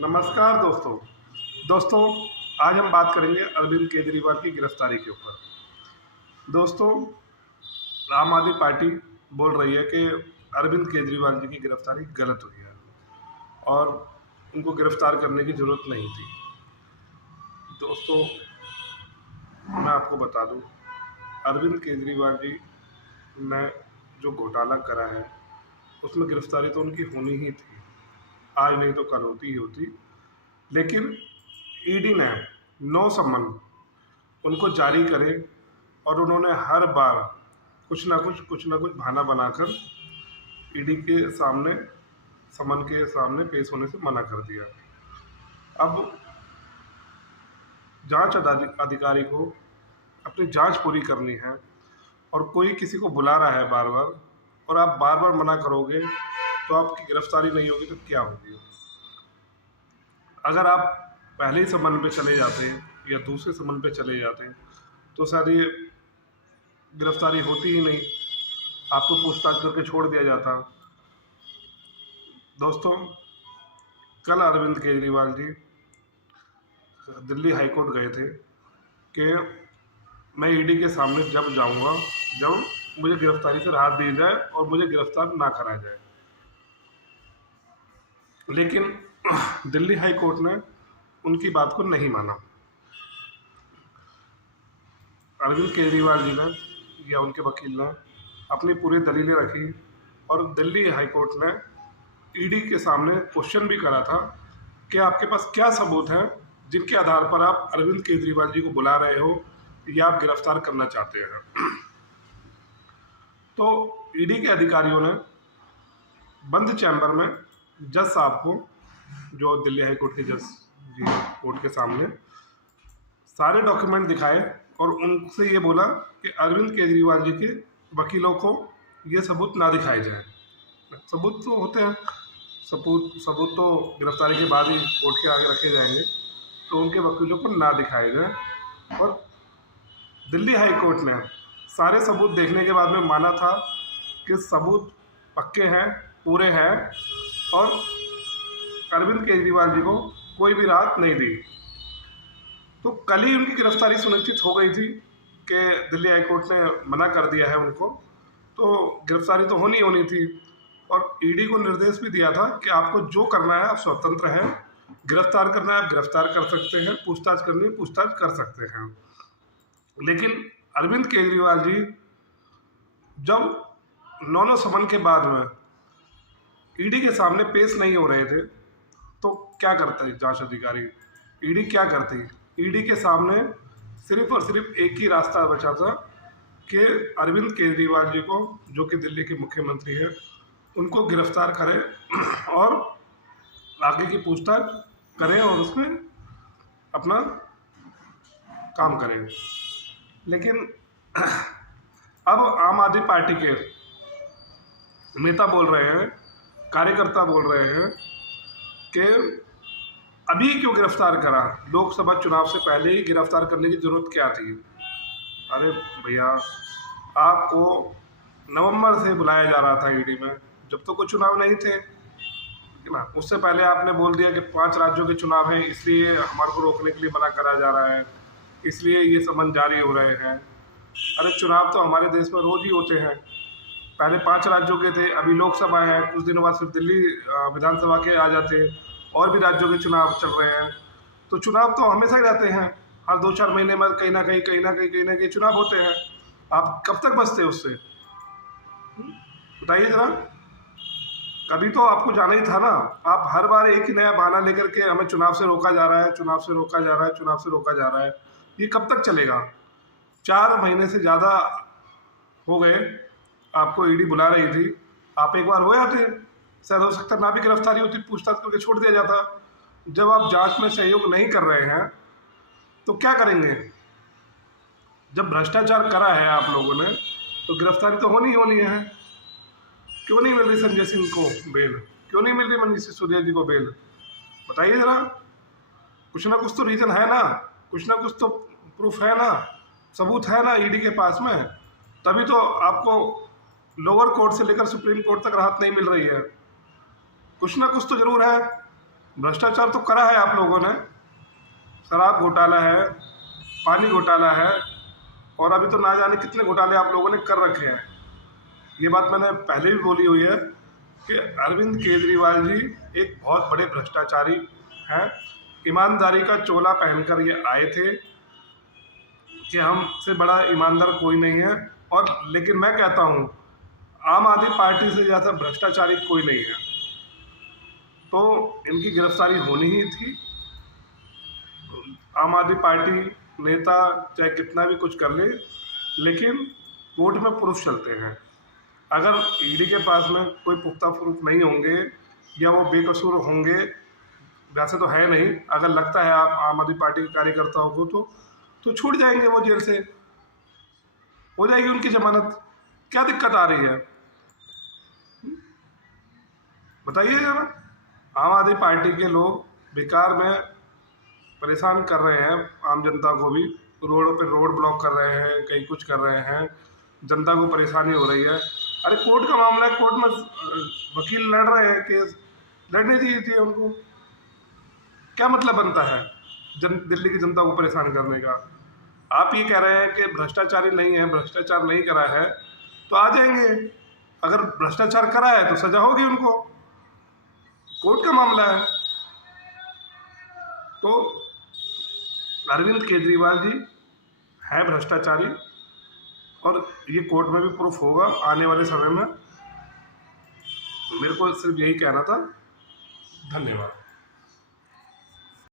नमस्कार दोस्तों आज हम बात करेंगे अरविंद केजरीवाल की गिरफ्तारी के ऊपर। दोस्तों, आम आदमी पार्टी बोल रही है कि अरविंद केजरीवाल जी की गिरफ्तारी गलत हुई है और उनको गिरफ्तार करने की ज़रूरत नहीं थी। दोस्तों, मैं आपको बता दूं, अरविंद केजरीवाल जी ने जो घोटाला करा है उसमें गिरफ्तारी तो उनकी होनी ही थी, आज नहीं तो कल होती ही होती। लेकिन ईडी ने 9 सम्मन उनको जारी करे और उन्होंने हर बार कुछ ना कुछ बहाना बनाकर ईडी के सामने समन के सामने पेश होने से मना कर दिया। अब जांच अधिकारी को अपनी जांच पूरी करनी है और कोई किसी को बुला रहा है बार बार और आप बार बार मना करोगे तो आपकी गिरफ्तारी नहीं होगी तो क्या होगी। अगर आप पहले ही समन पे चले जाते या दूसरे समन पे चले जाते तो शायद ये गिरफ्तारी होती ही नहीं, आपको पूछताछ करके छोड़ दिया जाता। दोस्तों, कल अरविंद केजरीवाल जी दिल्ली हाई कोर्ट गए थे कि मैं ईडी के सामने जब जाऊंगा जब मुझे गिरफ्तारी से राहत दी जाए और मुझे गिरफ्तार ना कराया जाए। लेकिन दिल्ली हाई कोर्ट ने उनकी बात को नहीं माना। अरविंद केजरीवाल जी ने या उनके वकील ने अपनी पूरी दलीलें रखी और दिल्ली हाई कोर्ट ने ईडी के सामने क्वेश्चन भी करा था कि आपके पास क्या सबूत हैं जिनके आधार पर आप अरविंद केजरीवाल जी को बुला रहे हो या आप गिरफ्तार करना चाहते हैं। तो ईडी के अधिकारियों ने बंद चैम्बर में जज साहब को, जो दिल्ली हाई कोर्ट के जज जी कोर्ट के सामने सारे डॉक्यूमेंट दिखाए और उनसे ये बोला कि अरविंद केजरीवाल जी के वकीलों को ये सबूत ना दिखाए जाए। सबूत तो होते हैं, सबूत तो गिरफ्तारी के बाद ही कोर्ट के आगे रखे जाएंगे, तो उनके वकीलों को ना दिखाए जाए। और दिल्ली हाई कोर्ट ने सारे सबूत देखने के बाद में माना था कि सबूत पक्के हैं, पूरे हैं और अरविंद केजरीवाल जी को कोई भी राहत नहीं दी। तो कल ही उनकी गिरफ्तारी सुनिश्चित हो गई थी कि दिल्ली हाई कोर्ट ने मना कर दिया है उनको, तो गिरफ्तारी तो होनी थी। और ईडी को निर्देश भी दिया था कि आपको जो करना है आप स्वतंत्र हैं, गिरफ्तार करना है आप गिरफ्तार कर सकते हैं, पूछताछ करनी है पूछताछ कर सकते हैं। लेकिन अरविंद केजरीवाल जी जब 9 समन के बाद में ईडी के सामने पेश नहीं हो रहे थे तो क्या करता है जांच अधिकारी, ईडी क्या करती? ईडी के सामने सिर्फ और सिर्फ एक ही रास्ता बचा था कि अरविंद केजरीवाल जी को, जो कि दिल्ली के मुख्यमंत्री हैं, उनको गिरफ्तार करें और आगे की पूछताछ करें और उसमें अपना काम करें। लेकिन अब आम आदमी पार्टी के नेता बोल रहे हैं, कार्यकर्ता बोल रहे हैं कि अभी क्यों गिरफ्तार करा, लोकसभा चुनाव से पहले ही गिरफ्तार करने की ज़रूरत क्या थी। अरे भैया, आपको नवंबर से बुलाया जा रहा था ईडी में, जब तो कोई चुनाव नहीं थे ना। उससे पहले आपने बोल दिया कि 5 राज्यों के चुनाव हैं, इसलिए हमारे को रोकने के लिए मना करा जा रहा है, इसलिए ये समन जारी हो रहे हैं। अरे चुनाव तो हमारे देश में रोज़ ही होते हैं। पहले 5 राज्यों के थे, अभी लोकसभा है, कुछ दिनों बाद फिर दिल्ली विधानसभा के आ जाते हैं, और भी राज्यों के चुनाव चल रहे हैं। तो चुनाव तो हमेशा ही रहते हैं, हर 2-4 महीने में कहीं ना कहीं चुनाव होते हैं। आप कब तक बचते हैं उससे, बताइए जरा। कभी तो आपको जाना ही था ना। आप हर बार एक ही नया बहाना लेकर के हमें चुनाव से रोका जा रहा है, चुनाव से रोका जा रहा है, चुनाव से रोका जा रहा है, ये कब तक चलेगा। 4 महीने से ज़्यादा हो गए आपको ईडी बुला रही थी, आप एक बार हो जाते, शायद हो सकता ना भी गिरफ्तारी होती, पूछताछ करके छोड़ दिया जाता। जब आप जांच में सहयोग नहीं कर रहे हैं तो क्या करेंगे। जब भ्रष्टाचार करा है आप लोगों ने तो गिरफ्तारी तो होनी है। क्यों नहीं मिल रही संजय सिंह को बेल, क्यों नहीं मिल रही मनीष सिसोदिया जी को बेल, बताइए जरा। कुछ ना कुछ तो रीज़न है ना, कुछ ना कुछ तो प्रूफ है ना, सबूत है ना ईडी के पास में, तभी तो आपको लोअर कोर्ट से लेकर सुप्रीम कोर्ट तक राहत नहीं मिल रही है। कुछ ना कुछ तो जरूर है। भ्रष्टाचार तो करा है आप लोगों ने, शराब घोटाला है, पानी घोटाला है, और अभी तो ना जाने कितने घोटाले आप लोगों ने कर रखे हैं। ये बात मैंने पहले भी बोली हुई है कि अरविंद केजरीवाल जी एक बहुत बड़े भ्रष्टाचारी हैं। ईमानदारी का चोला पहनकर ये आए थे कि हमसे बड़ा ईमानदार कोई नहीं है, और लेकिन मैं कहता हूँ आम आदमी पार्टी से ज़्यादा भ्रष्टाचारी कोई नहीं है, तो इनकी गिरफ्तारी होनी ही थी। आम आदमी पार्टी नेता चाहे कितना भी कुछ कर ले, लेकिन कोर्ट में प्रूफ चलते हैं। अगर ईडी के पास में कोई पुख्ता प्रूफ नहीं होंगे या वो बेकसूर होंगे, वैसे तो है नहीं, अगर लगता है आप आम आदमी पार्टी के कार्यकर्ताओं को तो छूट जाएंगे वो, जेल से हो जाएगी उनकी जमानत। क्या दिक्कत आ रही है बताइए जरा। आम आदमी पार्टी के लोग बेकार में परेशान कर रहे हैं आम जनता को भी, रोड पे रोड ब्लॉक कर रहे हैं, कहीं कुछ कर रहे हैं, जनता को परेशानी हो रही है। अरे कोर्ट का मामला है, कोर्ट में वकील लड़ रहे हैं केस, लड़ने दीजिए उनको। क्या मतलब बनता है दिल्ली की जनता को परेशान करने का? आप ये कह रहे हैं कि भ्रष्टाचारी नहीं है, भ्रष्टाचार नहीं करा है, तो आ जाएंगे। अगर भ्रष्टाचार करा है तो सजा होगी उनको, कोर्ट का मामला है। तो अरविंद केजरीवाल जी है भ्रष्टाचारी, और ये कोर्ट में भी प्रूफ होगा आने वाले समय में। मेरे को सिर्फ यही कहना था। धन्यवाद।